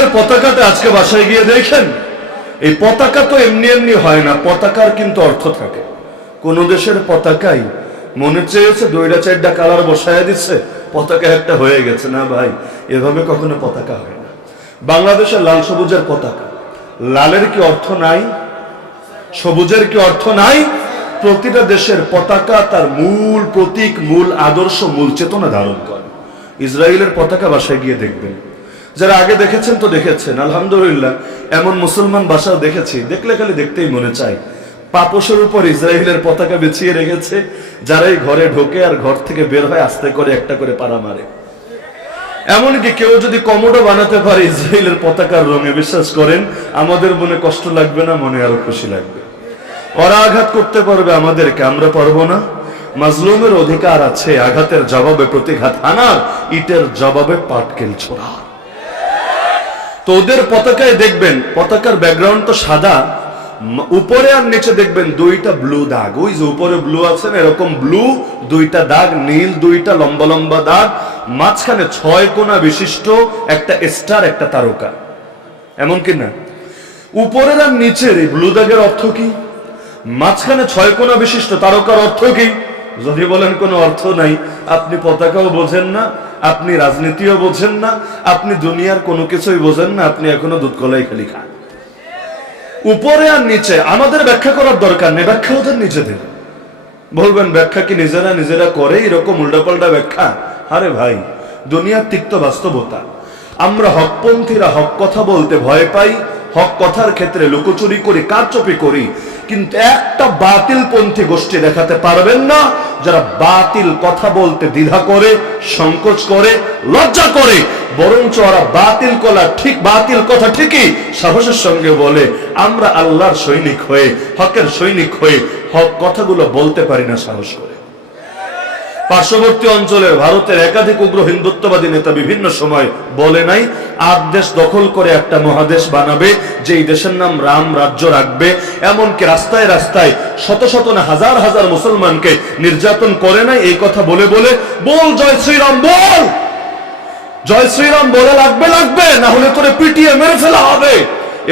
ইসরায়েলের পতাকাটা আজকে বাসায় গিয়ে দেখেন, এই পতাকা তো এমনি এমনি হয় না, পতাকার কিন্তু অর্থ থাকে। কোন দেশের পতাকাই মনে চেয়েছে দুইটা চারটা কালার বসায় দিচ্ছে, পতাকা একটা হয়ে গেছে না ভাই, এভাবে কখনো পতাকা হয় না। বাংলাদেশের লাল সবুজের পতাকা, লালের কি অর্থ নাই? সবুজের কি অর্থ নাই? প্রতিটা দেশের পতাকা তার মূল প্রতীক, মূল আদর্শ, মূল চেতনা ধারণ করে। ইসরায়েলের পতাকা বাসায় গিয়ে দেখবেন, যারা আগে দেখেছেন তো দেখেছেন, আলহামদুলিল্লাহ এমন মুসলমান বাসাও দেখেছি, দেখলে খালি দেখতেই মনে চায়। পাপোশের উপর ইসরায়েলের পতাকা বিছিয়ে রেখেছে, যারাই ঘরে ঢোকে আর ঘর থেকে বের হয় আস্তে করে একটা করে পাড়া মারে। এমনকি কেউ যদি কমোডও বানাতে পারে ইসরায়েলের পতাকার রঙে, বিশ্বাস করেন আমাদের মনে কষ্ট লাগবে না, মনে আরো খুশি লাগবে। ওরা আঘাত করতে পারবে আমাদেরকে, আমরা পারবো না? মাজলুমের অধিকার আছে আঘাতের জবাবে প্রতিঘাত আনার, ইটের জবাবে পাটকেল ছোড়া। তো ওদের পতাকায় দেখবেন, পতাকার ব্যাকগ্রাউন্ড তো সাদা, উপরে আর নিচে দেখবেন দুইটা ব্লু দাগ। ওই যে উপরে ব্লু আছে না, এরকম ব্লু দুইটা দাগ, নীল দুইটা লম্বা লম্বা দাগ, মাঝখানে 6 কোণা বিশিষ্ট একটা স্টার, একটা তারকা। এমন কি না? উপরের আর নিচের এই ব্লু দাগের অর্থ কি? মাঝখানে 6 কোণা বিশিষ্ট তারকার অর্থ কি? যদি বলেন কোনো অর্থ নাই, আপনি পতাকাও বোঝেন না, আপনি রাজনীতিও বোঝেন না, আপনি দুনিয়ার কোনো কিছুই বোঝেন না, আপনি এখনো দুধ কলাই খালি খান। উপরে আর নিচে আমাদের ব্যাখ্যা করার দরকার নেই, ব্যাখ্যা ওদের নিজেদের। বলবেন ব্যাখ্যা কি নিজেরা নিজেরা করে এরকম উল্টাপাল্টা ব্যাখ্যা? আরে ভাই, দুনিয়ার তিক্ত বাস্তবতা। আমরা হকপন্থীরা হক কথা বলতে ভয় পাই, হক কথার ক্ষেত্রে লুকোচুরি করি, কারচুপি করি, কিন্তু একটা বাতিল পন্থী গোষ্ঠী দেখাতে পারবেন না যারা বাতিল কথা বলতে দ্বিধা করে, সংকোচ করে, লজ্জা করে, বরঞ্চ ওরা বাতিল কথা ঠিকই সাহসের সঙ্গে বলে। আমরা আল্লাহর সৈনিক হয়ে, হকের সৈনিক হয়ে হক কথাগুলো বলতে পারি না সাহস করে। পার্শ্ববর্তী অঞ্চলের ভারতের একাধিক উগ্র হিন্দুত্ববাদী নেতা বিভিন্ন সময় বলে নাই, 8 দেশ দখল করে একটা মহাদেশ বানাবে, যেই দেশের নাম রাম রাজ্য রাখবে। এমনকি রাস্তায় রাস্তায় শত শত না হাজার হাজার মুসলমানকে নির্যাতন করে নাই, এই কথা বলে বলে বল জয় শ্রীরাম, বল জয় শ্রীরাম বলে লাগবে, না হলে তোরে পিটিয়ে মেরে ফেলা হবে।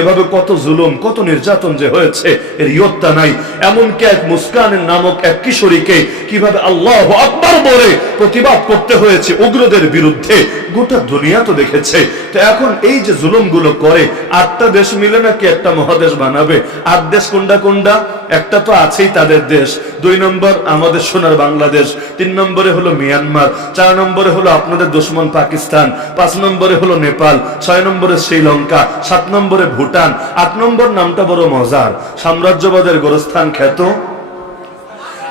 এভাবে কত জুলুম, কত নির্যাতন যে হয়েছে এর ইয়ত্তা নাই। এমনকি এক মুস্কানের নামক এক কিশোরীকে কিভাবে আল্লাহু আকবার বলে প্রতিবাদ করতে হয়েছে উগ্রদের বিরুদ্ধে, গোটা দুনিয়া তো দেখেছে। তো এখন এই যে জুলুমগুলো করে, 8টা দেশ মিলে নাকি একটা মহাদেশ বানাবে। 8 দেশ কোনটা? একটা তো আছেই তাদের দেশ, 2 নম্বর আমাদের সোনার বাংলাদেশ, 3 নম্বরে হলো মিয়ানমার, 4 নম্বরে হলো আপনাদের দুশমন পাকিস্তান, 5 নম্বরে হলো নেপাল, 6 নম্বরে শ্রীলঙ্কা, 7 নম্বরে ভুটান, 8 নম্বর নামটা বড় মজার, সাম্রাজ্যবাদের গোরস্থান খ্যাত।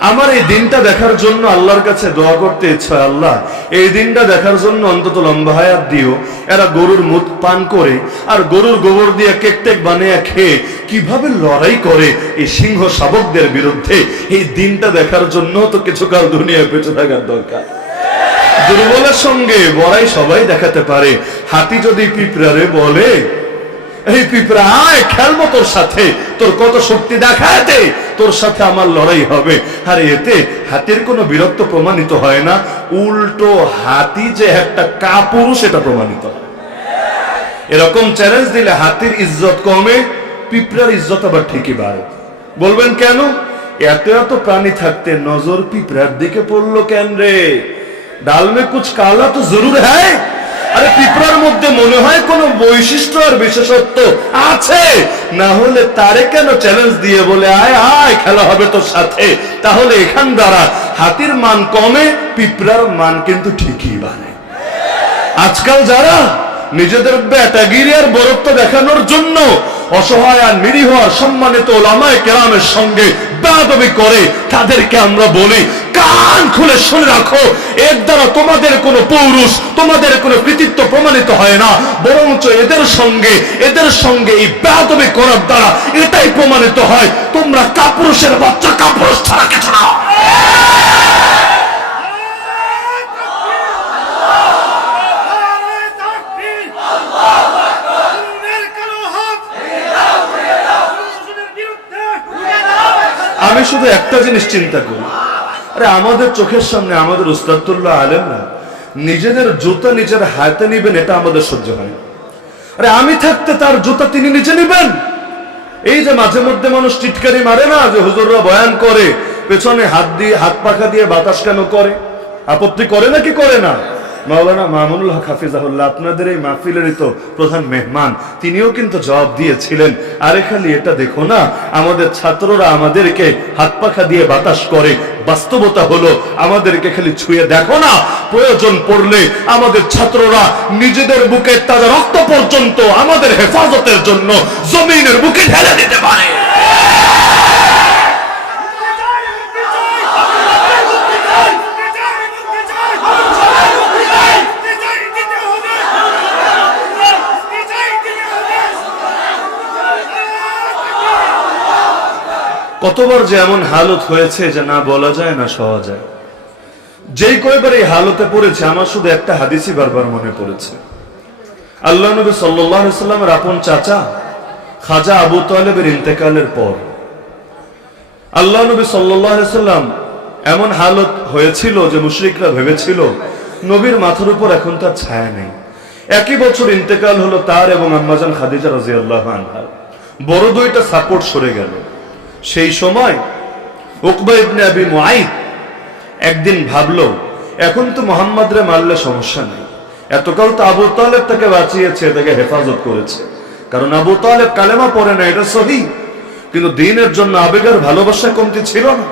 আমার এই দিনটা দেখার জন্য আল্লাহর কাছে দোয়া করতে ইচ্ছা, আল্লাহ এই দিনটা দেখার জন্য অন্তত লম্বা হায়াত দিও। এরা গরুর মুখ পান করে আর গরুর গোবর দিয়ে কেক বানিয়ে খেয়ে কিভাবে লড়াই করে এই সিংহ শাবকদের বিরুদ্ধে, এই দিনটা দেখার জন্য তো কিছুকাল দুনিয়ায় বেঁচে থাকার দরকার। দুর্বলের সঙ্গে বড়াই সবাই দেখাতে পারে, হাতি যদি পিঁপড়ারে বলে এই পিঁপড়া আয় খেলবো তোর সাথে, তোর কত শক্তি দেখায় দে, তোর সাথে আমার লড়াই হবে। আর এতে হাতির কোনো বীরত্ব প্রমাণিত হয় না, উল্টো হাতি যে একটা কাপুরুষ এটা প্রমাণিত হয়। এরকম চ্যালেঞ্জ দিলে হাতির ইজ্জত কমে, পিঁপড়ার ইজ্জত আবার ঠিকই বাড়ে। বলবেন কেন? এত প্রাণী থাকতে নজর পিঁপড়ার দিকে পড়লো কেন রে? ডাল মে কুছ কালা তো জরুর হ্যায়। আরে পিঁপড়ার মধ্যে মনে হয় কোন বৈশিষ্ট্য আর বিশেষত্ব আছে, না হলে তারে কেন চ্যালেঞ্জ দিয়ে বলে আয় আয় খেলা হবে তোর সাথে? তাহলে এখান দ্বারা হাতির মান কমে, পিঁপড়ার মান কিন্তু ঠিকই বাড়ে। আজকাল যারা নিজেদের বেটাগিরি আর বরত্ব দেখানোর জন্য অসহায় আর নিরীহ আর সম্মানিত ওলামায়ে কেরামের সঙ্গে বেয়াদবি করে, তাদেরকে আমরা বলি কান খুলে শুনে রাখো, এর দ্বারা তোমাদের কোনো পৌরুষ, তোমাদের কোনো কৃতিত্ব প্রমাণিত হয় না, বরঞ্চ এদের সঙ্গে এই বেয়াদবি করার দ্বারা এটাই প্রমাণিত হয় তোমরা কাপুরুষের বাচ্চা, কাপুরুষ ছাড়া কিছু না। আমি শুধু একটা জিনিস চিন্তা করি, আরে আমাদের চোখের সামনে আমাদের উস্তাদুল্লাহ আলেমরা নিজেদের জুতা নিজের হাতে নিবেন, এটা আমাদের সহ্য হয় না। আরে আমি থাকতে তার জুতা তিনি নিচে নিবেন? এই যে মাঝে মধ্যে মানুষ টিটকারি মারে না, যে হুজুররা বয়ান করে পেছনে হাত পাখা দিয়ে বাতাস কেন করে, আপত্তি করে নাকি করে না? মাওলানা মামুনুল হক হাফিজাহুল্লাহ আপনাদের এই মাহফিলেরই তো প্রধান মেহমান, তিনিও কিন্তু জবাব দিয়েছিলেন, আরে খালি এটা দেখো না, আমাদের ছাত্ররা আমাদেরকে হাত পাখা দিয়ে বাতাস করে, বাস্তবতা হলো আমাদেরকে খালি ছুঁয়ে দেখো না, প্রয়োজন পড়লে আমাদের ছাত্ররা নিজেদের বুকে তাদের রক্ত পর্যন্ত আমাদের হেফাজতের জন্য জমিনের বুকে ঢেলে দিতে পারে। কতবার যে এমন হালত হয়েছে যে না বলা যায় না সওয়া যায়। যেই কয়বার এই হালতে পড়েছে আমার শুধু একটা হাদিসই বারবার মনে পড়েছে। আল্লাহ নবী সাল্লাল্লাহু আলাইহি সাল্লামের আপন চাচা খাজা আবু তালেবের ইন্তেকালের পর আল্লাহ নবী সাল্লাল্লাহু আলাইহি সাল্লাম এমন হালত হয়েছিল যে মুশরিকরা ভেবেছিল নবীর মাথার উপর এখন তার ছায়া নেই। একই বছর ইন্তেকাল হলো তার এবং আম্মাজান খাদিজা রাদিয়াল্লাহু আনহা। বড় দুইটা সাপোর্ট সরে গেল। সেই সময় উকবা ইবনে আবি মুআইদ একদিন ভাবলো এখন তো মুহাম্মদরে মারলে সমস্যা নেই, এতকাল তো আবু তালেব তাকে বাঁচিয়েছে, তাকে হেফাজত করেছে, কারণ আবু তালেব কালেমা পড়ে না, এটা সহি, কিন্তু দ্বীনের জন্য আবেগের ভালোবাসা কমতি ছিল না।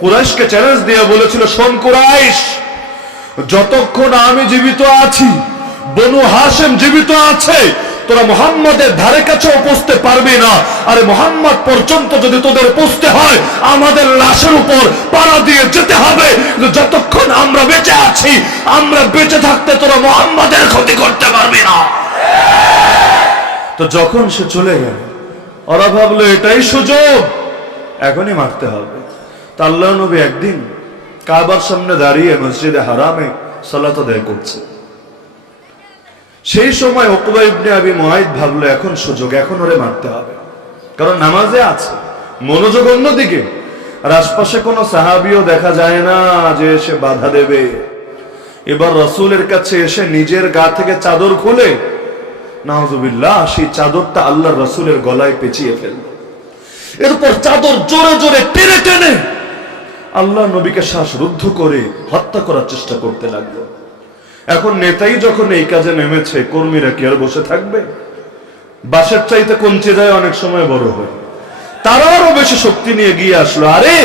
কুরাইশকে চ্যালেঞ্জ দিয়ে বলেছিল, শোন কুরাইশ, যতক্ষণ আমি জীবিত আছি, বনু হাশেম জীবিত আছে, তোরা মুহাম্মাদের ধারে কাছেও পৌঁছতে পারবি না। আরে মুহাম্মদ পর্যন্ত যদি তোদের পৌঁছতে হয় আমাদের লাশের উপর পাড়া দিয়ে যেতে হবে, যতক্ষণ আমরা বেঁচে আছি, আমরা বেঁচে থাকতে তোরা মুহাম্মাদের ক্ষতি করতে পারবি না। তো যখন সে চলে গেল ওরা ভাবলো এটাই সুযোগ, এখনই মারতে হবে। তা আল্লাহর নবী একদিন কাবার সামনে দাঁড়িয়ে মসজিদে হারামে সালাত আদায় করছে। সেই সময় উকবা ইবনে আবি মুআইদ ভাবলো এখন সুযোগ, এখন ওরে মারতে হবে, কারণ নামাজে আছে, মনোযোগ অন্যদিকে, আর আশপাশে কোনো সাহাবীও দেখা যায় না যে এসে বাধা দেবে। এবার রাসূলের কাছে এসে নিজের গা থেকে চাদর খুলে নাউযুবিল্লাহ সেই চাদরটা আল্লাহর রাসূলের গলায় পেঁচিয়ে ফেলল। এরপর চাদর জোরে জোরে টেনে টেনে আল্লাহ নবীকে শ্বাসরুদ্ধ করে হত্যা করার চেষ্টা করতে লাগলো। এখন নেতাই যখন এই কাজে নেমেছে, কর্মীরা কি আর বসে থাকবে? বাঁশের চাইতে কঞ্চে যায় অনেক সময় বড় হয়, তারা আরো বেশি শক্তি নিয়ে এগিয়ে আসলো। আরে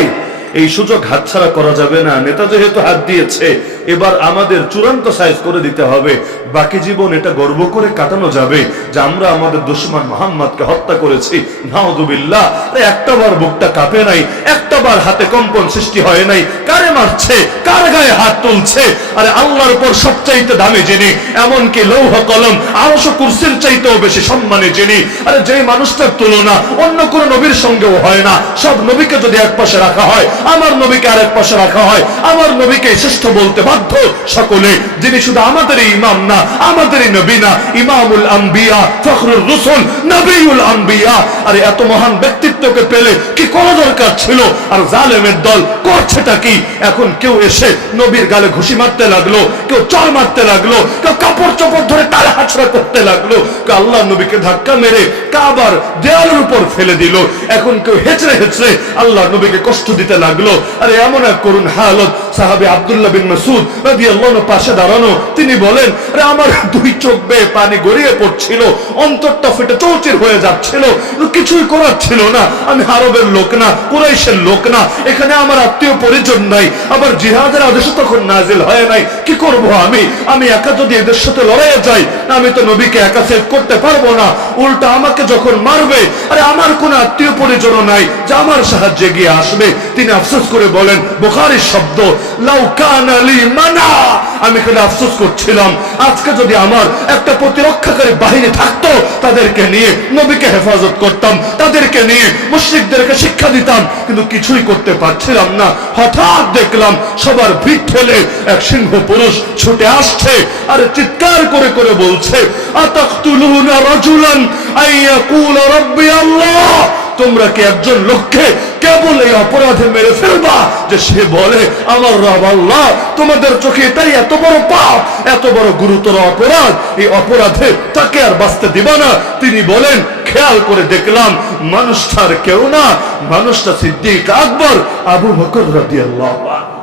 এই সুযোগ হাতছাড়া করা যাবে না, নেতা যেহেতু হাত দিয়েছে এবার আমাদের চূড়ান্ত সাইজ করে দিতে হবে, বাকি জীবন এটা গর্ব করে কাটানো যাবে যে আমরা আমাদের দুশমন মুহাম্মদকে হত্যা করেছি। নাউযুবিল্লাহ, একটাবার বুকটা কাঁপে নাই, একটাবার হাতে কম্পন সৃষ্টি হয় নাই। কারে মারছে, কার গায়ে হাত তুলছে? আরে আল্লাহর উপর সবচাইতে দামি যিনি, এমনকি লৌহ কলম আরশ কুরসির চাইতেও বেশি সম্মানী যিনি, আরে যেই মানুষটার তুলনা অন্য কোন নবীর সঙ্গেও হয় না। সব নবীকে যদি এক পাশে রাখা হয়, আমার নবীকে আরেক পাশে রাখা হয়, আমার নবীকে শ্রেষ্ঠ বলতে বাধ্য সকলে, যিনি শুধু আমাদেরই ইমাম না, আমাদেরই নবী না, ইমামুল আম্বিয়া, ফখরুর রসুল, নবীউল আম্বিয়া। আরে এত মহান ব্যক্তিত্বকে পেলে কি করা দরকার ছিল? আর জালেমের দল করছেটা কি? এখন কেউ এসে নবীর গালে ঘুষি মারতে লাগলো, কেউ চর মারতে লাগলো, কেউ কাপড় চোপড় ধরে তালা হাঁচড়া করতে লাগলো, কেউ আল্লাহ নবীকে ধাক্কা মেরে কাবার দেয়ালের উপর ফেলে দিল, এখন কেউ হেঁচড়ে হেঁচড়ে আল্লাহ নবীকে কষ্ট দিতে লাগলো। আরে এমন এক করুণ হালত, সাহাবী আব্দুল্লাহ বিন মাসউদ রাদিয়াল্লাহু আনহু পাশে দাঁড়ানো, তিনি বলেন আরে আমার দুই চোখ বেয়ে পানি গড়িয়ে পড়ছিল, অন্তরটা ফেটে চৌচির হয়ে যাচ্ছিল, কিছুই করার ছিল না। আমি আরবের লোক না, কুরাইশের লোক না, এখানে আমার আত্মীয় পরিজন নাই, আবার জিহাদের আদেশ তখন নাজিল হয় নাই, কি করব আমি একা যদি এদের সাথে লড়াইয়ে যাই, আমি তো নবীকে একা সেভ করতে পারবো না, উল্টা আমাকে যখন মারবে, আরে আমার কোন আত্মীয় পরিজন নাই যে আমার সাহায্যে গিয়ে আসবে। তিনি আফসোস করে বলেন, বুখারীর শব্দ, লাউ কানা লি মানা, আমি কেন আফসোস করছিলাম আজকে যদি আমার একটা প্রতিরক্ষাকারী বাহিনী থাকতো, তাদেরকে নিয়ে নবীকে হেফাজত করতাম, তাদেরকে নিয়ে মুশরিকদেরকে শিক্ষা দিতাম, কিন্তু কিছুই করতে পারছিলাম না। হঠাৎ দেখলাম সবার ভিড় ঠেলে এক সিংহ পুরুষ ছুটে আসছে, আর চিৎকার করে করে বলছে, আতাকতুলুনা রাজুলান আইয়াকুলা রাব্বি আল্লাহ, তোমরা কি একজন লোককে কেবল এই অপরাধে মেরে ফেলবা যে সে বলে আমার রব আল্লাহ, তোমাদের চোখে এটাই এত বড় পাপ, এত বড় গুরুতর অপরাধ, এই অপরাধে তাকে আর বাঁচতে দিবা না? তিনি বলেন, খেয়াল করে দেখলাম মানুষটার কেউ না, মানুষটা সিদ্দিক আকবর আবু বকর রাদিয়াল্লাহু আনহু।